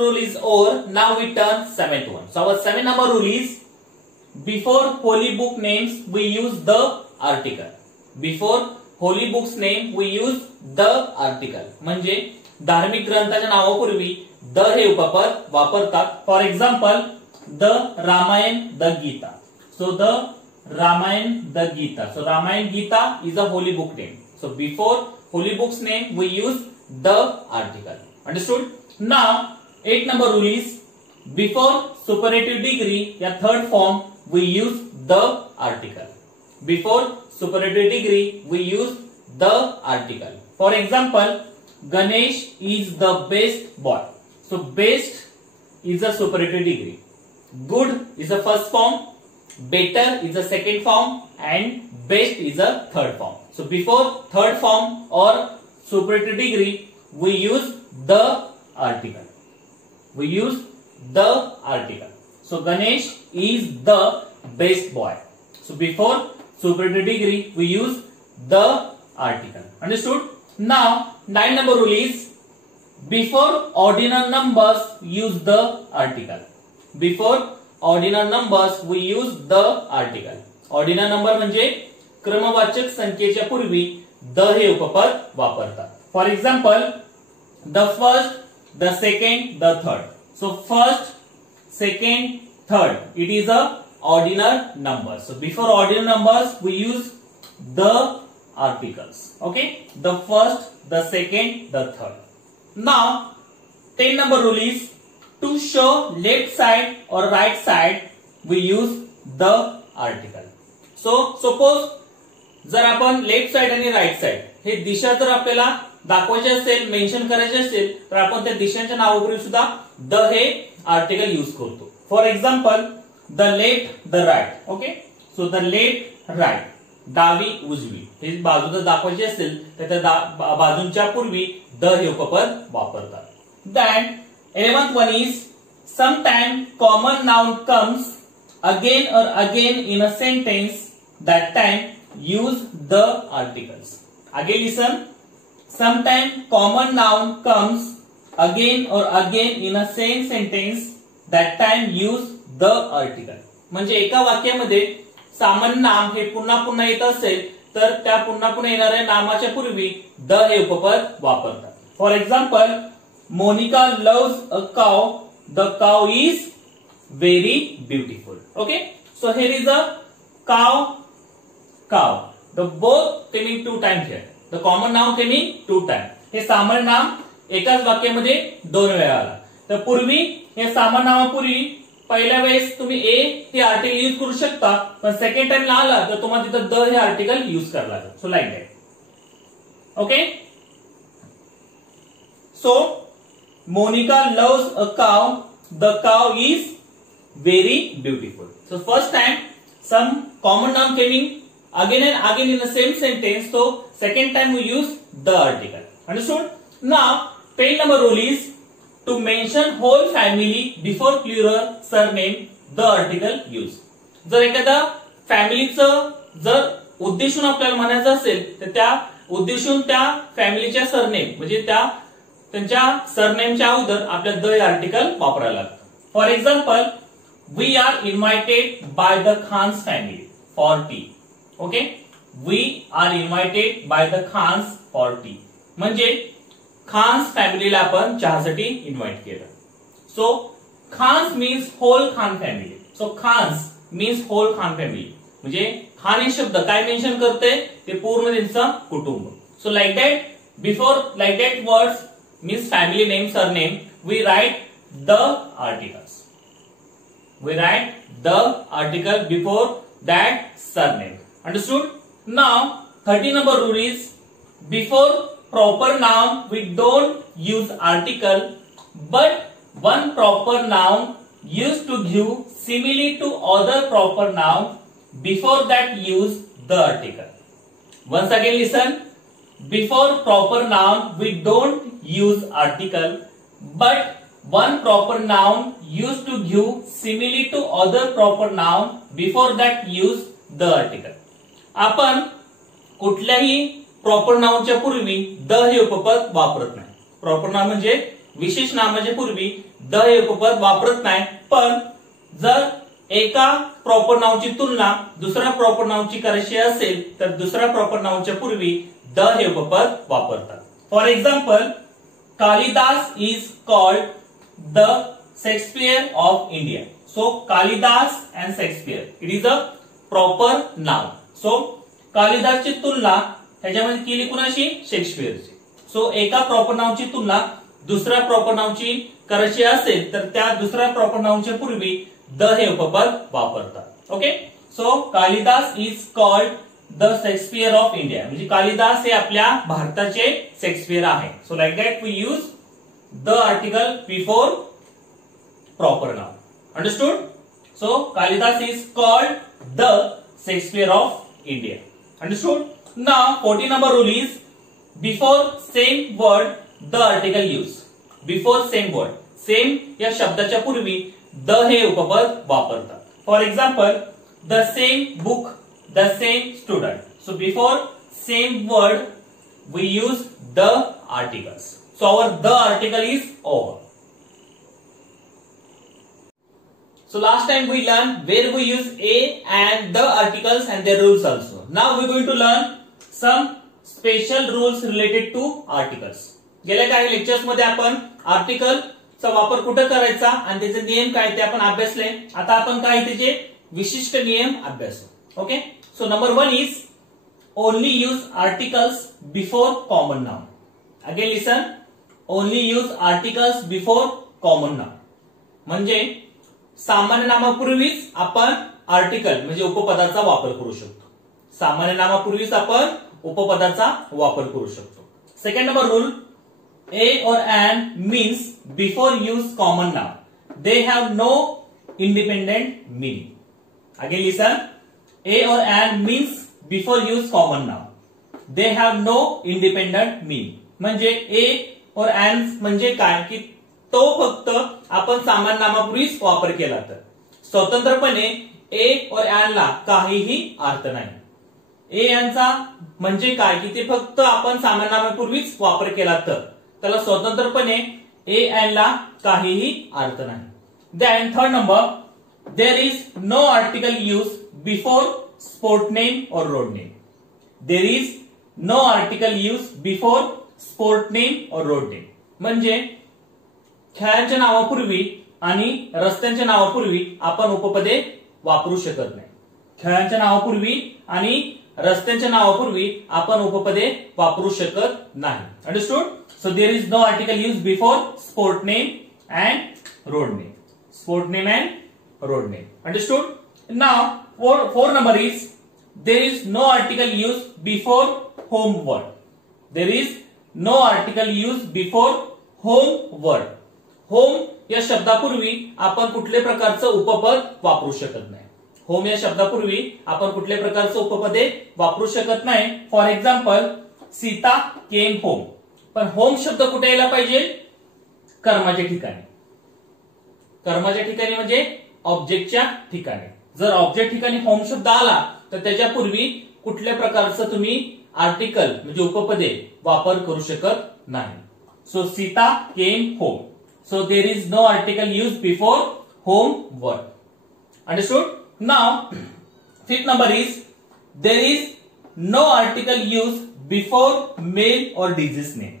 rule is over. Now we turn seventh one. So our 7 number rule is, before holy book names we use the article. Before holy books name we use the article. म्हणजे धार्मिक ग्रंथाच्या नावापूर्वी the हे उपपद वापरतात. For example the Ramayana, the Gita. So the Ramayana, the Gita. So Ramayana Gita is a holy book name. So before holy book's name we use the article. Understood? Now 8 number rule is, before superlative degree या third form we use the article. Before superlative degree we use the article. For example, Ganesh is the best boy. So best is a superlative degree. Good is the first form. Better is the second form and best is the third form. So before third form or superlative degree we use the article. We use the article. So Ganesh is the best boy. So before superlative degree we use the article. Understood? Now 9 number rule is, before ordinal numbers use the article. Before ordinal numbers we use the article. Ordinal number म्हणजे क्रमवाचक संख्येच्या पूर्वी the हे उपपद वापरतात. For example the first, the second, the third. So first, second, third, it is a ordinal number. So before ordinal numbers we use the articles. Okay, the first, the second, the third. Now 10 number rule is, to show left side or right side we use the article. So suppose जर आपण left side आणि right side हे दिशा जर आपल्याला दाखवायचे असेल, mention करायचे असेल, तर आपण त्या दिशांच्या नावापूर्वी सुद्धा द हे आर्टिकल यूज करतो. For example the left, the right. Okay, so the left, right, डावी, उजवी हे बाजू जर दाखवायची असेल तर त्या बाजूंच्या पूर्वी द हे उपपद वापरतात. Then 11th one is, sometime common noun comes again or again in a sentence, that time use the articles. Again listen, sometime common noun comes again or again in a same sentence, that time use the article. म्हणजे एका वाक्यामध्ये सामान्य नाम हे पुन्हा पुन्हा येत असेल तर त्या पुन्हा पुन्हा येणाऱ्या नामाच्या पूर्वी द हे उपपद वापरतात. For example, Monica loves a cow. The cow is very beautiful. Okay, so here is a cow, cow. The both coming 2 times here. The common noun coming 2 times. हे सामान्य नाम एकाच वाक्यामध्ये 2 वेळा आला. तर पूर्वी हे सामान्य नामापूर्वी पहिल्या वेळेस तुम्ही ए हे आर्टिकल यूज करू शकता, पण सेकंड टाइम ला आला तर तुम्हाला तिथं द हे आर्टिकल यूज करायला लागेल. सो like that. Okay, so Monica loves a cow. The cow is very beautiful. So first time some common noun coming again and again in the same sentence. So second time we use the article. Understood? Now 10 number rule is, to mention whole family before plural surname the article use. जर एखादा फॅमिलीचं जर उद्देशून आपल्याला म्हणायचं असेल तर त्या उद्देशून त्या फॅमिलीच्या सरनेम म्हणजे त्यांच्या सरनेमच्या अगोदर आपल्याला द आर्टिकल वापरायला लागतं. For example, we are invited by the Khans family for tea. Okay, we are invited by the Khans for tea म्हणजे खान्स फॅमिलीला आपण चहासाठी इन्व्हाइट केलं. So Khans means whole Khan family. So Khans means whole Khan family म्हणजे खान हे शब्द काय मेन्शन करते ते पूर्ण त्यांचं कुटुंब. सो like that, before like that words means family name, surname, we write the articles. We write the article before that surname. Understood? Now 30 number rule is, before proper noun we don't use article, but one proper noun used to give simile to other proper noun, before that use the article. Once again listen, before proper noun we don't use article, but one proper noun used to give simile to other proper noun, before that use the article. आपण कुठल्याही proper नाउनच्या पूर्वी the हे उपपद वापरत नाही. Proper noun म्हणजे विशेष नामाच्या पूर्वी द हे उपपद वापरत नाही, पण जर एका प्रॉपर नाउनची तुलना दुसऱ्या प्रॉपर नाउनची करायची असेल तर दुसऱ्या प्रॉपर नाउनच्या पूर्वी द हे उपपद वापरतात. For example, Kalidas is called the Shakespeare of India. So Kalidas and Shakespeare it is a proper noun. So कालिदासची तुलना त्याच्यामध्ये केली कुणाशी? शेक्सपियरची. सो एका प्रॉपर नाउनची तुलना दुसऱ्या प्रॉपर नाउनची करायची असेल तर त्या दुसऱ्या प्रॉपर नाउनच्या पूर्वी द हे उपपद वापरतात. Okay. So Kalidas is called the Shakespeare of India, म्हणजे कालिदास हे आपल्या भारताचे शेक्सपियर आहे. So like that we use the article before proper noun. Understood? So Kalidas is called the Shakespeare of India. Understood? Now 14 number rule is before same word the article use. Before same word, same या शब्दाच्या पूर्वी the हे उपपद वापरतात. For example, the same book, the same student. So before same word we use the articles. So our the article is over. So last time we learned where we use a and the articles and their rules also. Now we are going to learn some special rules related to articles. गेल्या काही lectures मध्ये आपण article चा वापर कुठे करायचा आणि त्याचे नियम काय ते आपण अभ्यासले. आता आपण काय त्याचे विशिष्ट नियम अभ्यासू. Okay. So number 1 is only use articles before common noun. Again listen, only use articles before common noun म्हणजे सामान्य नामापूर्वीच आपण आर्टिकल म्हणजे उपपदाचा वापर करू शकतो. सामान्य नामापूर्वीच आपण उपपदाचा वापर करू शकतो. Second number rule, a or an means before use common noun they have no independent meaning. Again listen, a or an means before use common noun they have no independent meaning. म्हणजे a or N म्हणजे काय की तो फक्त आपण सामान्य नामापूर्वीच वापर केला तर स्वतंत्रपणे ए और एन ला काहीही अर्थ नाही. ए यांचा म्हणजे काय की ते फक्त आपण सामान्य नामापूर्वीच वापर केला तर त्याला स्वतंत्रपणे ए एन ला काहीही अर्थ नाही. Then third number, there is no article use before sport name or road name. There is no article use before sport name or road name म्हणजे खेळांच्या नावापूर्वी आणि रस्त्यांच्या नावापूर्वी आपण उपपदे वापरू शकत नाही. खेळांच्या नावापूर्वी आणि रस्त्यांच्या नावापूर्वी आपण उपपदे वापरू शकत नाही. Understood? So there is no article use before sport name and road name. Sport name and road name. Understood? Now four number is there is no article use before home word. There is no article use before home word. Home या शब्दापूर्वी आपण कुठल्या प्रकारचं उपपद वापरू शकत नाही. Home या शब्दापूर्वी आपण कुठल्या प्रकारचं उपपदे वापरू शकत नाही. For example, Sita came home. पण होम शब्द कुठे यायला पाहिजे? कर्माच्या ठिकाणी. कर्माच्या ठिकाणी म्हणजे ऑब्जेक्टच्या ठिकाणी. जर ऑब्जेक्ट ठिकाणी होम शब्द आला तर त्याच्यापूर्वी कुठल्या प्रकारचं तुम्ही आर्टिकल म्हणजे उपपदे वापर करू शकत नाही. So Sita came home. So there is no article used before home word. Understood? Now, fifth number is there is no article used before male or disease name.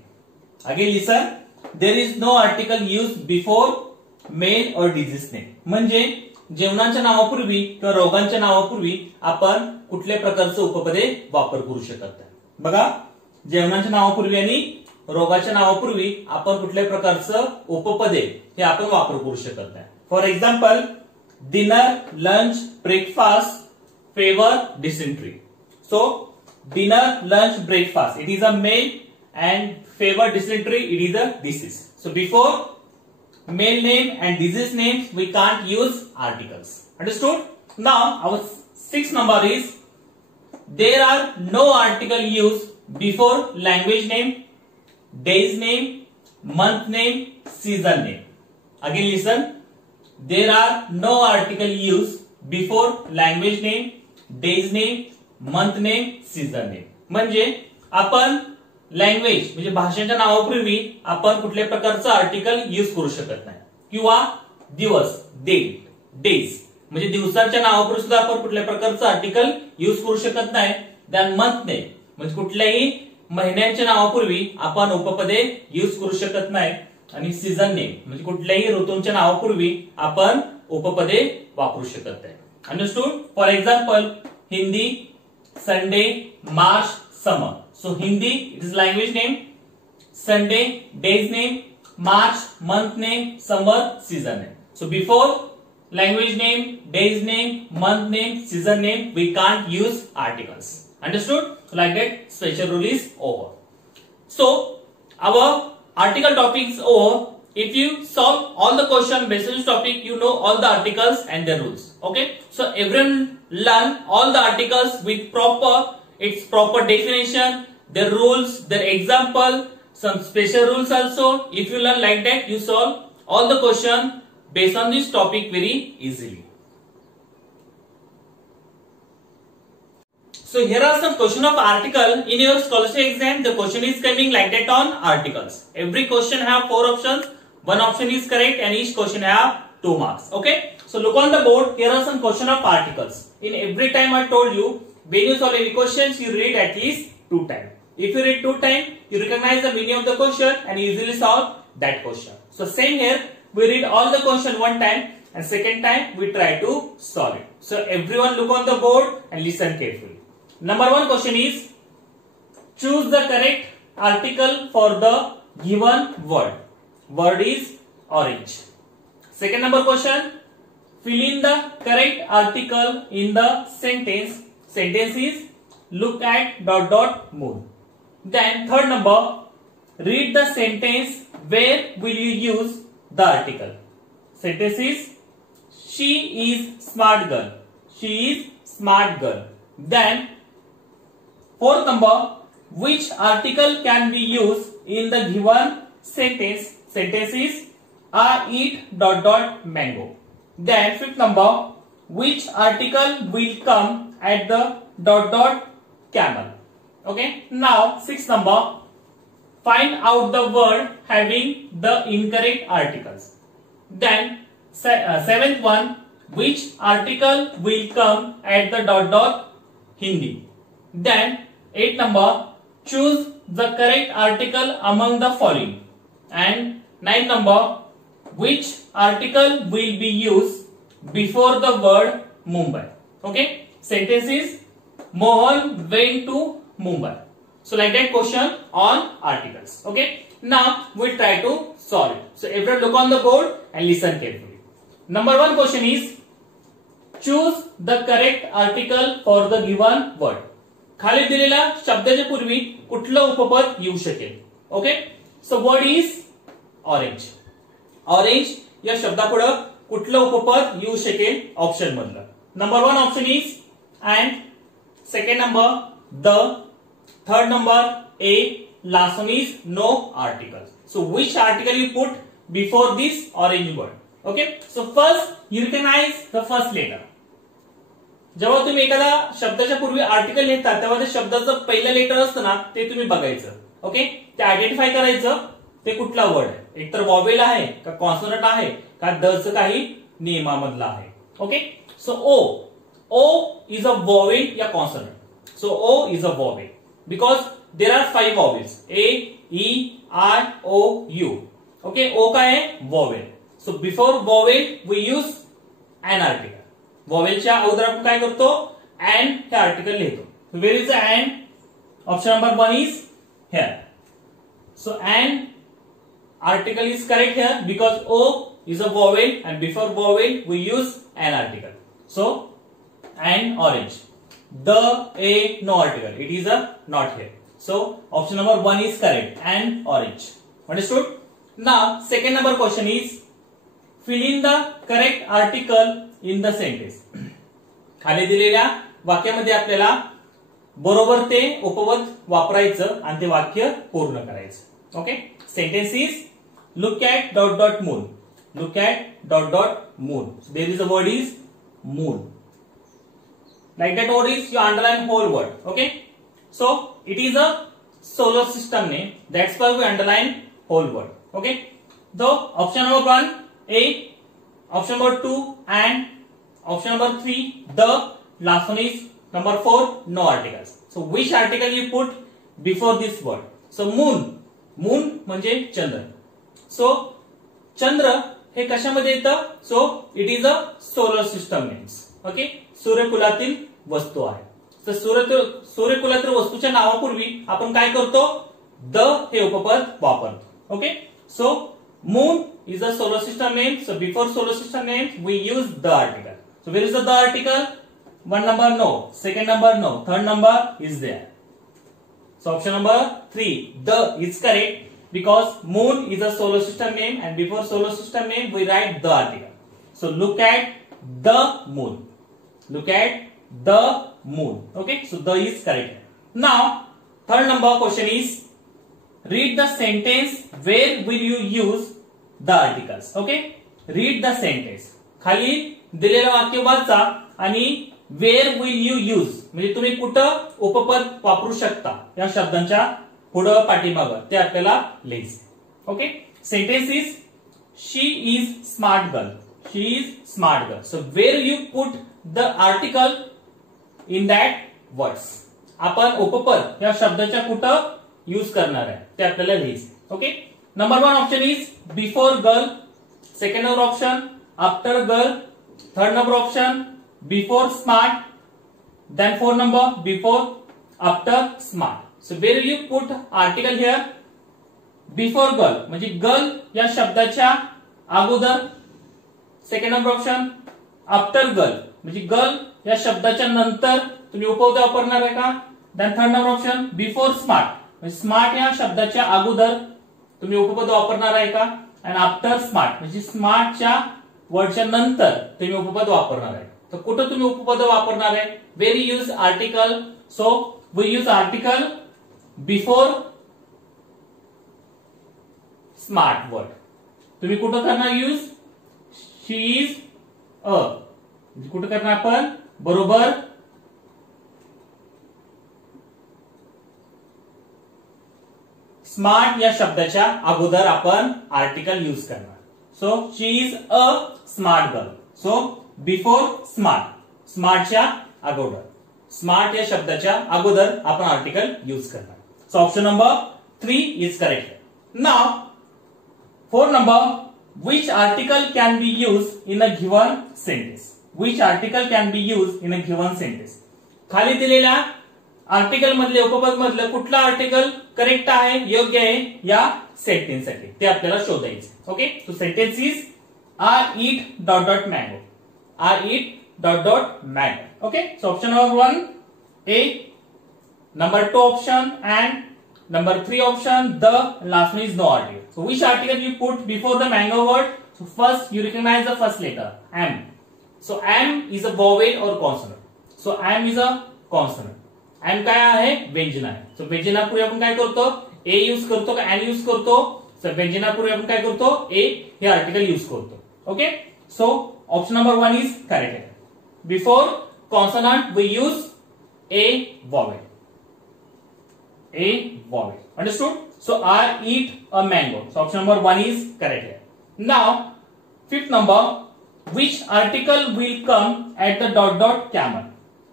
Again listen, there is no article used before male or disease name. म्हणजे जेवणाच्या नावापूर्वी किंवा रोगांच्या नावापूर्वी आपण कुठल्या प्रकारचं उपपदे वापर करू शकत नाही. बघा, जेवणाच्या नावापूर्वी आणि रोगाच्या नावापूर्वी आपण कुठल्या प्रकारचं उपपदे हे आपण वापर करू शकत नाही. For example, dinner, lunch, breakfast, fever, dysentery. So dinner, lunch, breakfast it is a meal and fever, dysentery it is a disease. So before meal name and disease names we can't use articles. Understood? Now our six number is there are no article use before language name, days name, month name, season name. Again listen, there are no article used before language name, days name, month name, season name. म्हणजे आपण language म्हणजे भाषेच्या नावापूर्वी आपण कुठल्याही प्रकारचं article use करू शकत नाही, किंवा दिवस डेज म्हणजे दिवसाच्या नावापूर्वी सुद्धा आपण कुठल्याही प्रकारचं आर्टिकल युज करू शकत नाही. दॅन मंथ नेम म्हणजे कुठल्याही महिन्याच्या नावापूर्वी आपण उपपदे युज करू शकत नाही. आणि सीझन नेम म्हणजे कुठल्याही ऋतूंच्या नावापूर्वी आपण उपपदे वापरू शकत नाही. Understood? For example Hindi Sunday, March, summer. So Hindi it is language name, Sunday day's name, March month name, summer season name. So before language name, day's name, month name, season name we can't use articles. Understood? So like that special rule is over. So our article topic is over. If you solve all the question based on this topic, you know all the articles and their rules. Okay? So everyone learn all the articles with its proper definition, their rules, their example, some special rules also. If you learn like that, you solve all the question based on this topic very easily. So here are some question of article in your scholarship exam. The question is coming like that on articles. Every question have 4 options. One option is correct and each question have 2 marks. Okay. So look on the board. Here are some question of articles. In every time I told you, when you solve any questions, you read at least 2 times. If you read 2 times, you recognize the meaning of the question and easily solve that question. So same here, we read all the question 1 time and second time we try to solve it. So everyone look on the board and listen carefully. Number 1 question is, choose the correct article for the given word. Word is orange. Second number question, fill in the correct article in the sentence. Sentence is, look at ... moon. Then third number, read the sentence where will you use the article. Sentence is, she is smart girl. She is smart girl. Then fourth number, which article can be used in the given sentence. Sentence is, I eat ... mango. Then fifth number, which article will come at the ... camel. Okay. Now sixth number, find out the word having the incorrect articles. Then seventh one, which article will come at the ... Hindi. Then eighth number, choose the correct article among the following. And ninth number, which article will be used before the word Mumbai. Okay. Sentence is, Mohan went to Mumbai. So like that question on articles. Okay. Now we try to solve it. So everyone look on the board and listen carefully. Number 1 question is, choose the correct article for the given word. खाली दिलेल्या शब्दाच्या पूर्वी कुठलं उपपद येऊ शकेल. Okay. So word is orange. Orange या शब्दापुढे कुठलं उपपद येऊ शकेल ऑप्शन मधलं. Number 1 option is and, second number the, third number a, last one is no article. So which article you put before this orange word? Okay. So first you recognize the first letter. जेव्हा तुम्ही एखादा शब्दाच्या पूर्वी article लिहिता तेव्हा त्या शब्दाचं पहिलं letter असतं ना ते तुम्ही बघायचं. ओके. ते आयडेंटिफाय करायचं ते कुठला वर्ड आहे. एकतर वॉवेल आहे का कॉन्सोनंट आहे का दचं काही नियमामधला आहे. Okay. So O is a vowel या consonant. So O is a vowel because there are 5 vowels A, E, I, O, U. Okay, O काय आहे vowel. So before vowel we use an article. Vowel च्या अगोदर आपण काय करतो an hey article लिहितो. Where is the an? Option number 1 is here. So an article is correct here because O is a vowel and before vowel we use an article. So and orange. The, a, no article. It is a not here. So option number 1 is correct and orange. Understood? Now second number question is, fill in the correct article in the sentence. खाली दिलेल्या वाक्यामध्ये आपल्याला बरोबर ते उपपद वापरायचं आणि ते वाक्य पूर्ण करायचं. Okay. Sentence is, look at ... moon. Look at ... moon. So there is a word is moon. Like that word is, you underline whole word. Okay. So it is a solar system name. That's why we underline whole word. Okay. So option number 1 A, option number 2 and option number 3 the, last one is number 4 no articles. So which article you put before this word? So moon, moon म्हणजे चंद्र. So चंद्र हे कशामध्ये येतं? So it is a solar system names. Okay, सूर्यकुलातील वस्तू आहे. तर सूर्यकुलातील वस्तूच्या नावापूर्वी आपण काय करतो? द हे उपपद वापरतो. Okay, so moon is a solar system name. So before solar system name we use the article. So where is the article? 1 number no, second number no, third number is there. So option number 3 the is correct. Because moon is a solar system name and before solar system name we write the article. So look at the moon. Look at the moon. Okay, so the is correct. Now third number question is read the sentence where will you use the articles. Okay, read the sentence. खाली दिलेलं वाक्य वाचा आणि where will you use म्हणजे तुम्ही कुठं उपपद वापरू शकता या शब्दांच्या पुढं पाठीमागं ते आपल्याला लिहायचं. Okay, sentence is she is smart girl. She is smart girl. So where you put the article in that words. आपण उपपद या शब्दाच्या कुठं यूज करणार आहे ते आपल्याला लिहायचं. Okay, number 1 option is before girl, second number option after girl, third number option before smart, then 4 number before after smart. So where you put article here? Before girl म्हणजे गर्ल या शब्दाच्या अगोदर. Second number option after girl म्हणजे girl या शब्दाच्या नंतर तुम्ही उपपद वापरणार आहे का? Then third number option before smart म्हणजे स्मार्ट या शब्दाच्या अगोदर तुम्ही उपपद वापरणार आहे का? आणि आफ्टर स्मार्ट म्हणजे स्मार्टच्या वर्डच्या नंतर तुम्ही उपपद वापरणार आहे. तर कुठं तुम्ही उपपद वापरणार आहे? Where use article. So we use article before smart word. तुम्ही कुठं करणार यूज? शी इज अ कुठं करणार आपण? बरोबर स्मार्ट या शब्दाच्या अगोदर आपण आर्टिकल यूज करणार. So she is a smart girl. So before smart, स्मार्टच्या अगोदर, स्मार्ट या शब्दाच्या अगोदर आपण आर्टिकल यूज करणार. So option number 3 is correct. Now, 4 number, which article can be used in a given sentence? Which article can be used in a given sentence? खाली दिलेल्या article मधले उपपद मधलं कुठलं आर्टिकल करेक्ट आहे, योग्य आहे या सेंटेन्स साठी ते आपल्याला शोधायचं. Okay, so sentence is are eat dot dot mango. Are eat dot dot mango. Okay, so option number 1 A, number 2 option and number 3 option the, last one is no article. So which article you put before the mango word? So first you recognize the first letter M. So M is a vowel or consonant. So M is a consonant. M काय आहे? व्यंजन आहे. So व्यंजनापूर्वी आपण काय करतो? A use करतो का N use करतो? So व्यंजनापूर्वी आपण काय करतो? A हे आर्टिकल यूज करतो. Okay, so option number 1 is correct. Before consonant we use a vowel. A vowel. Understood? So I eat a mango. So option number 1 is correct here. Now, fifth number, which article will come at the dot dot camel?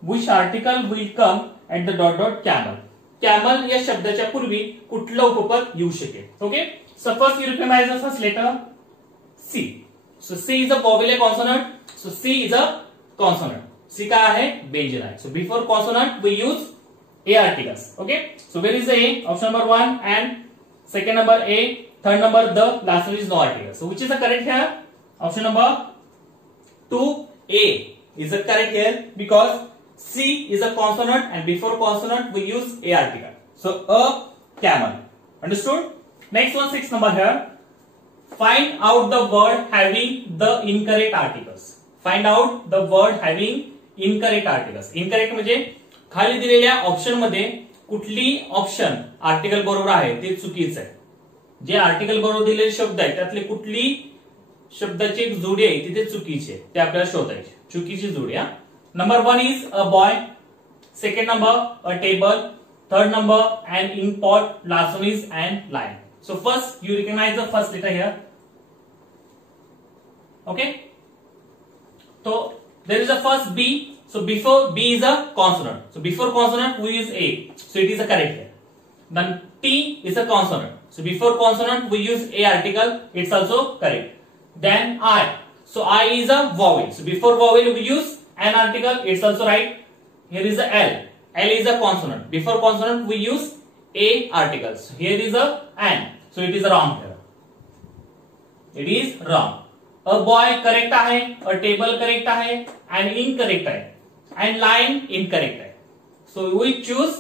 Which article will come at the dot dot camel? Camel या शब्दाच्या पूर्वी कुठलं उपपद येऊ शकेल? Okay? So first you recognize the first letter C. So C is a vowel, a consonant. So C is a consonant. C काय आहे? व्यंजन आहे. So before consonant we use A articles. Okay, so where is the A? Option number 1 and second number A, third number the, last one is no article. So which is the correct here? Option number 2 A is the correct here because C is a consonant and before consonant we use A article. So a camel. Understood? Next one, 6 number here. Find out the word having the incorrect articles. Find out the word having incorrect articles. Incorrect म्हणजे खाली दिलेल्या option मध्ये कुठली option article बरोबर आहे ते चुकीचं आहे. जे आर्टिकल बरोबर दिलेले शब्द आहेत त्यातली कुठली शब्दाची एक जोडी आहे तिथे चुकीची आहे ते आपल्याला शोधायची. चुकीची जोडी. Number 1 is a boy, second number a table, third number and import, last one is and line. So first you recognize the first letter here. Okay, so there is a first B. So before B is a consonant. So before consonant we use A. So it is a correct here. Then T is a consonant. So before consonant we use A article. It's also correct. Then I. So I is a vowel. So before vowel we use an article. It's also right. Here is a L. L is a consonant. Before consonant we use A articles. So here is a an. So it is wrong here. It is wrong. A boy correct आहे, a table correct आहे, and incorrect आहे, and line incorrect आहे. So we choose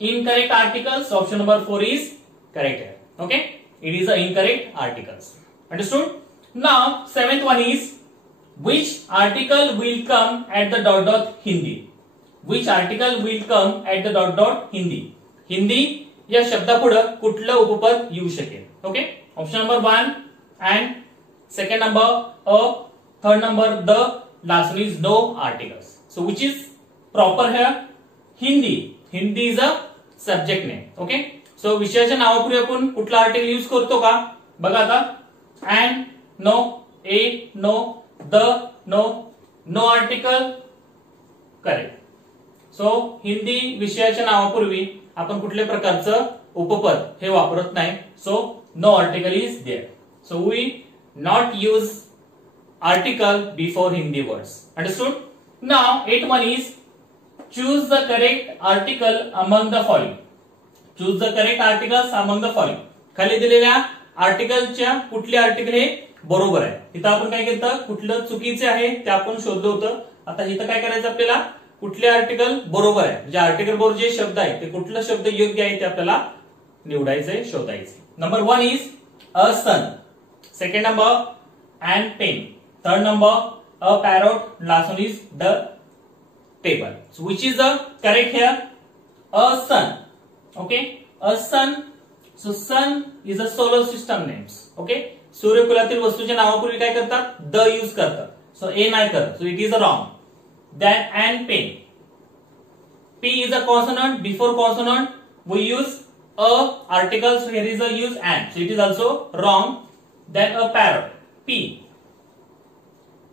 incorrect articles. So option number 4 is correct here. Okay, it is the incorrect articles. Understood? Now seventh one is which article will come at the dot dot Hindi. Which article will come at the dot dot Hindi. Hindi या शब्दापुढे कुठलं उपपद येऊ शकेल. Okay, option number 1 and second number a, third number the, last one is no articles. So which is proper here? Hindi. Hindi is a subject name. Okay, so विषयाच्या नावापूर्वी आपण कुठला article use करतो का बघा आता. and, no, a, no, the, no, no article, correct. सो हिंदी विषयाच्या नावापूर्वी आपण कुठल्या प्रकारचं उपपद हे वापरत नाही. So no article is there. So we not use article before Hindi words. Understood? Now 8 one is choose the correct article among the following. Choose the correct articles among the following. खाली दिलेल्या आर्टिकलच्या कुठले आर्टिकल हे बरोबर आहे. इथं आपण काय केलं, कुठलं चुकीचे आहे ते आपण शोधलं होतं. आता इथं काय करायचं आपल्याला, कुठले आर्टिकल बरोबर आहे, म्हणजे आर्टिकल बरोबर जे शब्द आहे ते कुठलं शब्द योग्य आहे ते आपल्याला निवडायचंय, शोधायचंय. Number 1 is a sun. Second number an pen. Third number a parrot. Last one is the table. So which is the correct here? A sun. Okay, a sun. So sun is a solar system names. Okay, सूर्यकुलातील वस्तूच्या नावापूर्वी काय करतात, the use करतात. सो ए नाही करत. सो it is wrong. Then and pen. P is a consonant. Before consonant we use a article. So here is a use and. So it is also wrong. Then a parrot. P.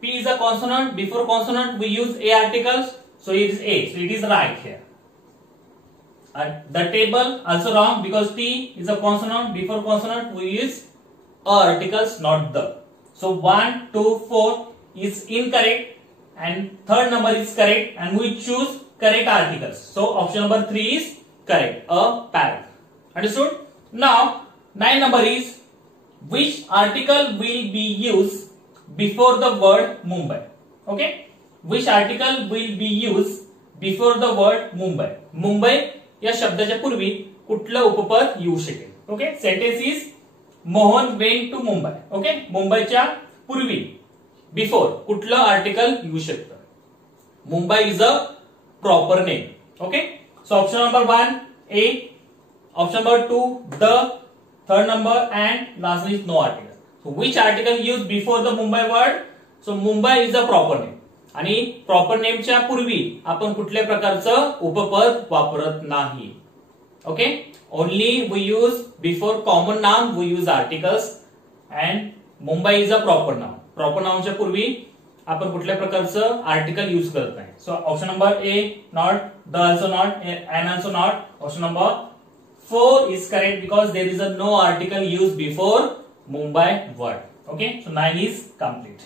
P is a consonant. Before consonant we use a articles. So it is a. So it is right here. The table also wrong because T is a consonant. Before consonant we use a articles, not the. So 1, 2, 4 is incorrect. And third number is correct, and we choose correct articles. So option number 3 is correct, a parrot. Understood? Now 9 number is which article will be used before the word Mumbai. Okay, which article will be used before the word Mumbai. Mumbai या शब्दाच्या पूर्वी कुठलं उपपद येऊ शकेल. Okay, sentence is Mohan went to Mumbai. Okay, मुंबईच्या पूर्वी before कुठलं आर्टिकल येऊ शकतं. Mumbai is a proper name. Okay, so option number 1 A, option number 2 the, third number and last is no article. So which article used before the Mumbai word? So Mumbai is a proper name. आणि proper नेमच्या पूर्वी आपण कुठल्या प्रकारचं उपपद वापरत नाही. Okay, only we use before common noun we use articles and Mumbai is a proper noun. Proper नाउनच्या पूर्वी आपण कुठल्या प्रकारचं आर्टिकल यूज करत नाही. So option number a not, the also not, and also not. Option number 4 is correct because there is a no article used before Mumbai word. Okay, so 9 is complete.